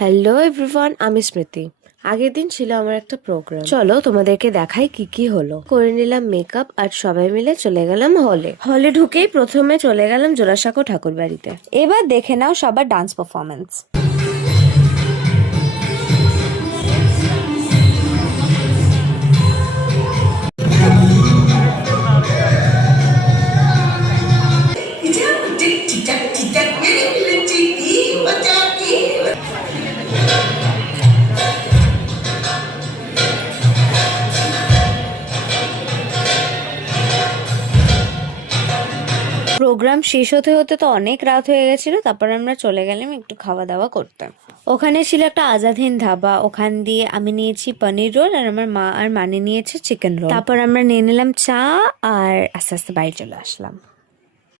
Hello everyone, আমি স্মৃতি। আগের দিন ছিল আমার একটা প্রোগ্রাম। চলো তোমাদেরকে দেখাই কি কি হলো। করে নিলাম মেকআপ আর সবাই মিলে চলে গেলাম হলে ঢুকেই প্রথমে চলে গেলাম জোড়াসাঁকো ঠাকুর বাড়িতে। এবার দেখে নাও সবার ডান্স পারফরমেন্স। প্রোগ্রাম শেষ হতে হতে তো অনেক রাত হয়ে গেছিল। তারপর আমরা চলে গেলাম একটু খাওয়া দাওয়া করতে। ওখানে ছিল একটা আজাদ হিন্দ ধাবা। ওখান দিয়ে আমি নিয়েছি পনির রোল আর আমার মা আর মানে নিয়েছে চিকেন রোল। তারপর আমরা নিয়ে নিলাম চা আর আস্তে আস্তে বাড়ি চলে আসলাম।